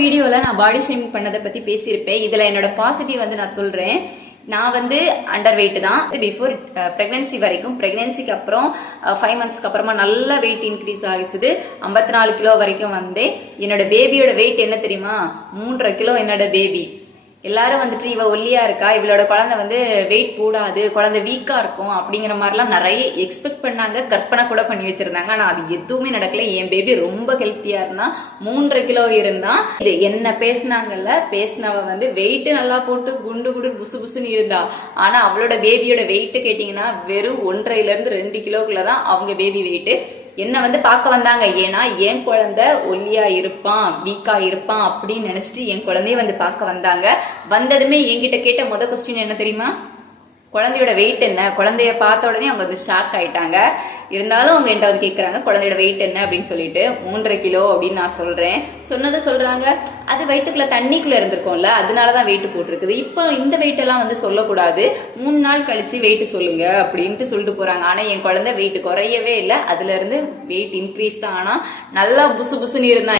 வீடியோவில் நான் body shaming பண்ணதை பற்றி பேசியிருப்பேன். இதில் என்னோட பாசிட்டிவ் நான் சொல்கிறேன். நான் அண்டர் வெயிட் தான். பிஃபோர் பிரெக்னன்சி வரைக்கும், பிரெக்னன்சிக்கு அப்புறம் 5 மந்த்ஸ்க்கு அப்புறமா நல்ல வெயிட் இன்க்ரீஸ் ஆகிடுச்சு. 54 கிலோ வரைக்கும் வந்தேன். என்னோட பேபியோட வெயிட் என்ன தெரியுமா? 3.5 கிலோ என்னோட பேபி. எல்லாரும் இவ ஒல்லியா இருக்கா, இவளோட குழந்தை வெயிட் கூடாது, குழந்தை வீக்கா இருக்கும் அப்படிங்கிற மாதிரிலாம் நிறைய எக்ஸ்பெக்ட் பண்ணாங்க, கற்பனை கூட பண்ணி வச்சிருந்தாங்க. ஆனா அது எதுவுமே நடக்கல. என் பேபி ரொம்ப ஹெல்த்தியா இருந்தா, 3.5 கிலோ இருந்தா. இது என்ன பேசினாங்கல்ல, பேசினவ வெயிட் நல்லா போட்டு குண்டு குண்டு புசு புசுன்னு இருந்தா. ஆனா அவளோட பேபியோட வெயிட் கேட்டீங்கன்னா வெறும் 1.5 to 2 கிலோக்குள்ளதான் அவங்க பேபி வெயிட். என்ன பார்க்க வந்தாங்க. ஏன்னா என் குழந்தை ஒல்லியா இருப்பான், வீக்கா இருப்பான் அப்படின்னு நினைச்சிட்டு என் குழந்தைய பார்க்க வந்தாங்க. வந்ததுமே என்கிட்ட கேட்ட முத கொஸ்டின் என்ன தெரியுமா? குழந்தையோட வெயிட் என்ன? குழந்தைய பார்த்த உடனே அவங்க ஷாக் ஆயிட்டாங்க. இருந்தாலும் அவங்க என்கிட்ட கேட்கறாங்க குழந்தையோட வெயிட் என்ன அப்படின்னு சொல்லிட்டு. 3.5 கிலோ அப்படின்னு நான் சொல்றேன். சொன்னது சொல்றாங்க, அது வயிற்றுக்குள்ள தண்ணிக்குள்ள இருந்திருக்கும்ல, அதனாலதான் வெயிட் போட்டிருக்குது. இப்போ இந்த வெயிட் எல்லாம் சொல்லக்கூடாது, 3 நாள் கழிச்சு வெயிட் சொல்லுங்க அப்படின்ட்டு சொல்லிட்டு போறாங்க. ஆனா என் குழந்தை வெயிட் குறையவே இல்லை, அதுல இருந்து வெயிட் இன்க்ரீஸ் தான். ஆனா நல்லா புசு புசுன்னு இருந்தா.